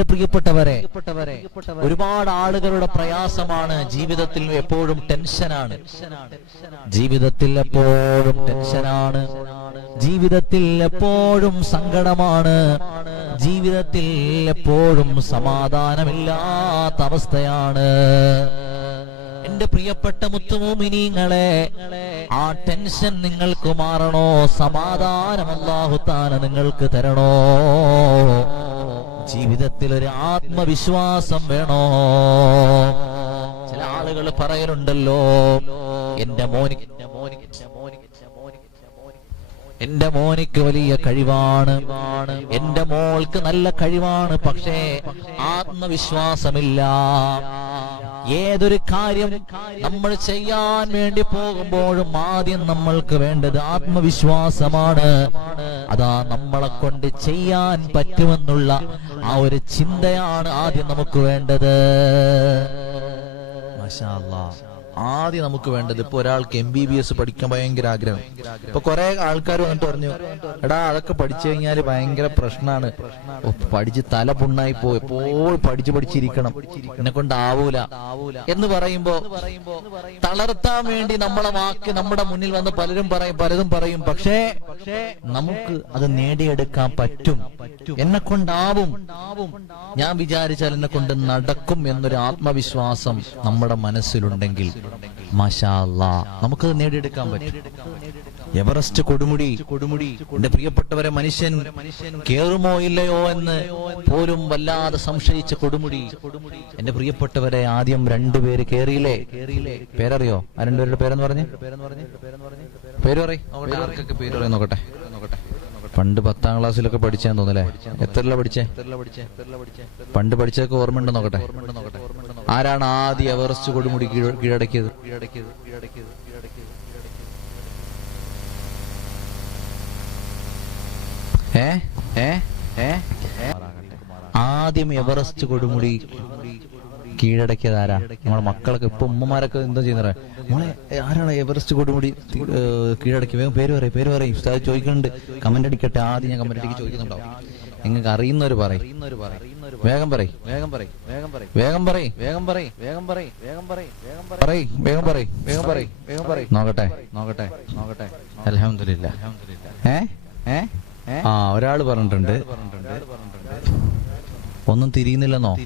എന്റെ പ്രിയപ്പെട്ടവരെ ഒരുപാട് ആളുകളുടെ പ്രയാസമാണ് ജീവിതത്തിൽ എപ്പോഴും ടെൻഷനാണ്. ജീവിതത്തിൽ എപ്പോഴും ടെൻഷനാണ്. ജീവിതത്തിൽ എപ്പോഴും സങ്കടമാണ്. ജീവിതത്തിൽ എപ്പോഴും സമാധാനമില്ലാത്ത അവസ്ഥയാണ്. എന്റെ പ്രിയപ്പെട്ട മുത്തുമോമിനിങ്ങളെ ആ ടെൻഷൻ നിങ്ങൾക്ക് മാറണോ? സമാധാനം നിങ്ങൾക്ക് തരണോ? ജീവിതത്തിൽ ഒരു ആത്മവിശ്വാസം വേണോ? ചില ആളുകൾ പറയലുണ്ടല്ലോ എന്റെ മോനിക്ക് എന്റെ മോനിക്ക് വലിയ കഴിവാണ് എന്റെ മോൾക്ക് നല്ല കഴിവാണ് പക്ഷേ ആത്മവിശ്വാസമില്ല. ഏതൊരു കാര്യം നമ്മൾ ചെയ്യാൻ വേണ്ടി പോകുമ്പോഴും ആദ്യം നമ്മൾക്ക് വേണ്ടത് ആത്മവിശ്വാസമാണ്. അതാ നമ്മളെ കൊണ്ട് ചെയ്യാൻ പറ്റുമെന്നുള്ള ആ ഒരു ചിന്തയാണ് ആദ്യം നമുക്ക് വേണ്ടത് മാഷാ അല്ലാ. ആദ്യം നമുക്ക് വേണ്ടത് ഇപ്പൊ ഒരാൾക്ക് എം ബി ബി എസ് പഠിക്കാൻ ഭയങ്കര ആഗ്രഹം. ഇപ്പൊ കുറെ ആൾക്കാർ വന്നിട്ട് പറഞ്ഞു എടാ അതൊക്കെ പഠിച്ചു കഴിഞ്ഞാൽ ഭയങ്കര പ്രശ്നമാണ് പഠിച്ച് തല പുണ്ണായി പോ എപ്പോഴും പഠിച്ചു പഠിച്ചിരിക്കണം. എന്നെ കൊണ്ടാവൂല എന്ന് പറയുമ്പോ തളർത്താൻ വേണ്ടി നമ്മളെ വാക്ക് നമ്മുടെ മുന്നിൽ വന്ന് പലരും പറയും പലതും പറയും. പക്ഷേ നമുക്ക് അത് നേടിയെടുക്കാൻ പറ്റും. എന്നെ കൊണ്ടാവും. ഞാൻ വിചാരിച്ചാൽ എന്നെ കൊണ്ട് നടക്കും എന്നൊരു ആത്മവിശ്വാസം നമ്മുടെ മനസ്സിലുണ്ടെങ്കിൽ നമുക്കത് നേടിയെടുക്കാൻ പറ്റും. എവറസ്റ്റ് കൊടുമുടി. കൊടുമുടി എന്റെ പ്രിയപ്പെട്ടവരെ മനുഷ്യൻ കേറുമോ ഇല്ലയോ എന്ന് പോലും വല്ലാതെ സംശയിച്ച കൊടുമുടി. എന്റെ പ്രിയപ്പെട്ടവരെ ആദ്യം രണ്ടുപേര് കേറിയില്ലേ? പേരറിയോ? ആ രണ്ടുപേരുടെ പേരെന്ന് പറഞ്ഞു? പേര് പറയും. ആർക്കൊക്കെ പേര് പറയും നോക്കട്ടെ? പണ്ട് പത്താം ക്ലാസ്സിലൊക്കെ പഠിച്ചാന്ന് തോന്നുന്നല്ലേ എത്രല്ല പഠിച്ചേ? പണ്ട് പഠിച്ചൊക്കെ ഓർമ്മയുണ്ടോ നോക്കട്ടെ. ആരാണ് ആദ്യം എവറസ്റ്റ് കൊടുമുടി കീഴടക്കിയത്? ഏ? ഏ? ഏ? ആദ്യം എവറസ്റ്റ് കൊടുമുടി കീഴടക്കിയത് ആരാ? നമ്മളെ മക്കളൊക്കെ ഇപ്പൊ ഉമ്മമാരൊക്കെ എന്താ ചെയ്യുന്നത് നമ്മളെ ആരാണ് എവറസ്റ്റ് കൊടുമുടി കീഴടക്കി വേഗം പേര് പറയും പേര് പറയും. ചോദിക്കുന്നുണ്ട് കമന്റ് അടിക്കട്ടെ. ആദ്യം ഞാൻ കമന്റ് അടിക്ക് ചോദിക്കുന്നുണ്ടാവും. നിങ്ങൾക്ക് അറിയുന്നവര് പറയും. വേഗം പറയും. വേഗം പറയും. വേഗം പറയും. വേഗം പറയും. വേഗം പറയും. വേഗം പറയും വേഗം പറയും പറയും വേഗം പറയും വേഗം പറയും വേഗം പറയും നോക്കട്ടെ. നോക്കട്ടെ. നോക്കട്ടെ. അലഹമില്ല ഏ? ഏ? ആ ഒരാൾ പറഞ്ഞിട്ടുണ്ട്. ഒന്നും തിരിയുന്നില്ലെന്നോ?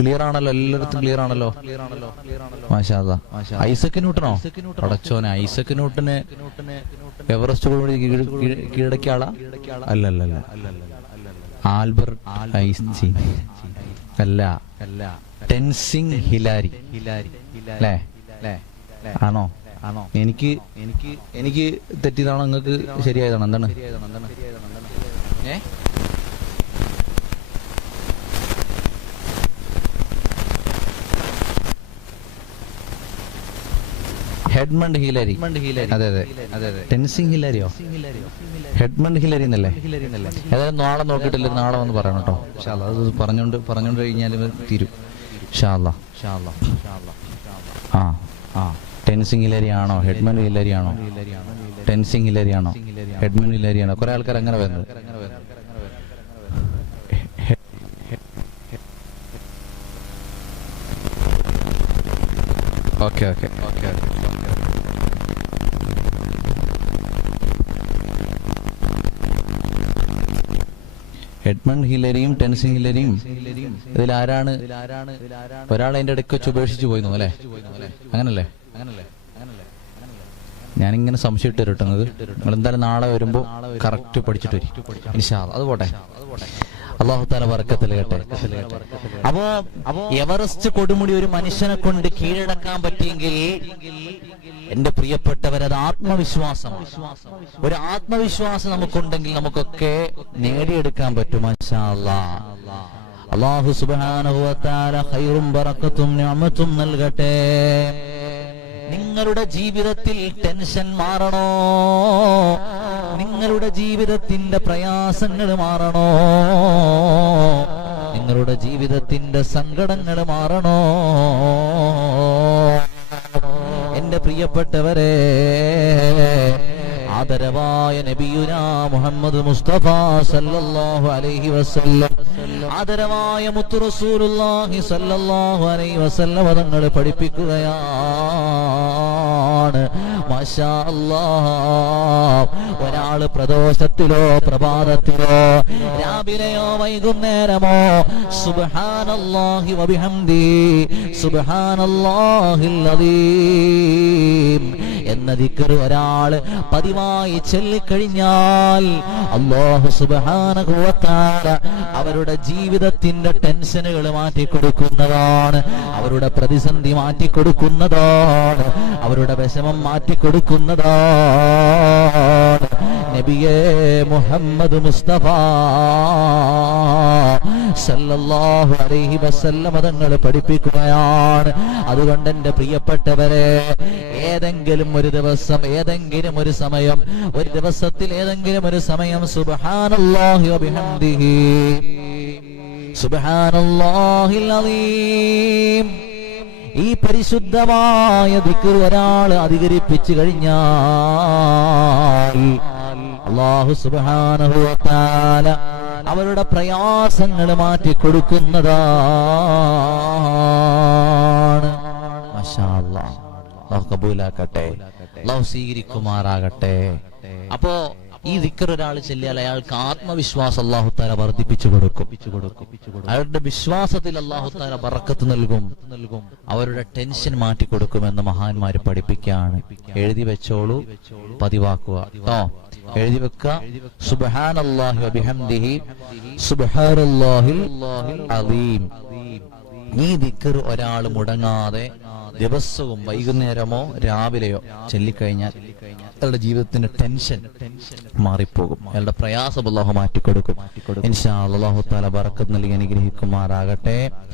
ക്ലിയർ ആണല്ലോ? എല്ലായിടത്തും ക്ലിയർ ആണല്ലോ? മാഷാദ ഐസക് ന്യൂട്ടനോ? അടച്ചോനെ ഐസക് ന്യൂട്ടന് എവറസ്റ്റ് കീഴടക്കിയ ആളാ? അല്ലല്ല ആൽബർട്ട് ഐൻസ്റ്റീൻ. അല്ല ടെൻസിങ് ഹിലാരി. അല്ലേ? ആണോ? ആണോ എനിക്ക് എനിക്ക് എനിക്ക് തെറ്റിയതാണോ? നിങ്ങൾക്ക് ശരിയായതാണോ? എന്താണ്? ഏ? Edmund Hillary. അതെ അതെ. ടെൻസിങ് ഹിലരിയോ? ഹെഡ്മണ്ട് ഹിലരി എന്നല്ലേ? ഏതായാലും നാളെ നോക്കിയിട്ടില്ല നാളെ വന്ന് പറയണം കേട്ടോ. അത് പറഞ്ഞോണ്ട് പറഞ്ഞോണ്ട് കഴിഞ്ഞാൽ തീരും. ആ ആ. ടെൻസിങ് ഹിലരി ആണോ ഹെഡ്മണ്ട് ഹിലരി ആണോ ടെൻസിങ് ഹിലരി ആണോ ഹെഡ്മണ്ട് ഹിലരി ആണോ കുറെ ആൾക്കാർ അങ്ങനെ വരുന്നത് ഓക്കെ. Okay okay. ഹെഡ്മണ്ട് ഹില്ലരിയും ടെൻസി ഹില്ലരിയും ഇതിൽ ആരാണ് ഒരാൾ അതിന്റെ ഇടയ്ക്ക് വെച്ച് ഉപേക്ഷിച്ച് പോയി അല്ലേ? അങ്ങനല്ലേ? ഞാനിങ്ങനെ സംശയിട്ട് ഇട്ട് തരട്ടോ നിങ്ങൾ എന്തായാലും നാളെ വരുമ്പോ കറക്റ്റ് പഠിച്ചിട്ട് വരും. അത് പോട്ടെ. അള്ളാഹു വർക്കത്തിലേട്ടെ അപ്പോ എവറസ്റ്റ് കൊടുമുടി ഒരു മനുഷ്യനെ കൊണ്ട് കീഴടക്കാൻ പറ്റിയെങ്കിൽ എന്റെ പ്രിയപ്പെട്ടവരത് ആത്മവിശ്വാസം ഒരു ആത്മവിശ്വാസം നമുക്കുണ്ടെങ്കിൽ നമുക്കൊക്കെ നേടിയെടുക്കാൻ പറ്റും. അള്ളാഹു നിഅമത്തും നൽകട്ടെ. നിങ്ങളുടെ ജീവിതത്തിൽ ടെൻഷൻ മാറണോ? നിങ്ങളുടെ ജീവിതത്തിന്റെ പ്രയാസങ്ങൾ മാറണോ? നിങ്ങളുടെ ജീവിതത്തിന്റെ സങ്കടങ്ങൾ മാറണോ? എന്റെ പ്രിയപ്പെട്ടവരെ ആദരവായ നബിയുന മുഹമ്മദ് മുസ്തഫ സല്ലല്ലാഹു അലൈഹി വസല്ലം ആദരവായ മുത്തു റസൂലുള്ളാഹി സ്വല്ലല്ലാഹു അലൈഹി വസല്ലം തങ്ങൾ പഠിപ്പിക്കുകയാണ്. ഒരാൾ പ്രദോഷത്തിലോ പ്രഭാതത്തിലോ രാവിലെയോ വൈകുന്നേരമോ സുബ്ഹാനല്ലാഹി വബിഹംദി എന്ന ദിക്കർ ഒരാൾ പതിവായി ചൊല്ലിക്കഴിഞ്ഞാൽ അള്ളാഹു സുബഹാന അവരുടെ ജീവിതത്തിന്റെ ടെൻഷനുകൾ മാറ്റിക്കൊടുക്കുന്നതാണ്. അവരുടെ പ്രതിസന്ധി മാറ്റിക്കൊടുക്കുന്നതാണ്. അവരുടെ വിഷമം മാറ്റിക്കൊടുക്കുന്നതാണ്. നബിയേ മുഹമ്മദ് മുസ്തഫ സല്ലല്ലാഹു അലൈഹി വസല്ലമ തങ്ങൾ പഠിപ്പിക്കുകയാണ്. അതുകൊണ്ട് എന്റെ പ്രിയപ്പെട്ടവരെ ഏതെങ്കിലും ഒരു ദിവസം ഏതെങ്കിലും ഒരു സമയം ഒരു ദിവസത്തിൽ ഏതെങ്കിലും ഒരു സമയം സുബ്ഹാനല്ലാഹി വബിഹംദിഹി സുബ്ഹാനല്ലാഹിൽ അലീം ഈ പരിശുദ്ധമായ ദിക്ർ ഒരാൾ അധികരിപ്പിച്ചു കഴിഞ്ഞാൽ അള്ളാഹു തആല അവരുടെ പ്രയാസങ്ങൾ മാറ്റി കൊടുക്കുന്നതാണ് കബൂലാക്കട്ടെ അള്ളാഹു സ്വീകരിക്കുമാറാകട്ടെ. അപ്പോ ഈ ദിക്കർ ഒരാൾ ചെല്ലിയാൽ അയാൾക്ക് ആത്മവിശ്വാസം അള്ളാഹുത്താര വർദ്ധിപ്പിച്ചു കൊടുക്കും. അയാളുടെ വിശ്വാസത്തിൽ അള്ളാഹുത്താര പറക്കത്ത് നൽകും നൽകും. അവരുടെ ടെൻഷൻ മാറ്റി കൊടുക്കുമെന്ന് മഹാന്മാര് പഠിപ്പിക്കുകയാണ്. എഴുതി വെച്ചോളൂ പതിവാക്കുക. കേട്ടോ എഴുതി വെക്ക സുബ്ഹാനല്ലാഹി വബിഹംദിഹി സുബ്ഹാനല്ലാഹിൽ അലീം ഈ ദിക്കർ ഒരാൾ മുടങ്ങാതെ ദിവസവും വൈകുന്നേരമോ രാവിലെയോ ചൊല്ലിക്കഴിഞ്ഞാൽ അയാളുടെ ജീവിതത്തിന്റെ ടെൻഷൻ മാറിപ്പോകും. അയാളുടെ പ്രയാസം അള്ളാഹു മാറ്റിക്കൊടുക്കും. ഇൻഷാ അല്ലാഹു താല ബറക്കത്ത് നൽകി അനുഗ്രഹിക്കുമാറാകട്ടെ.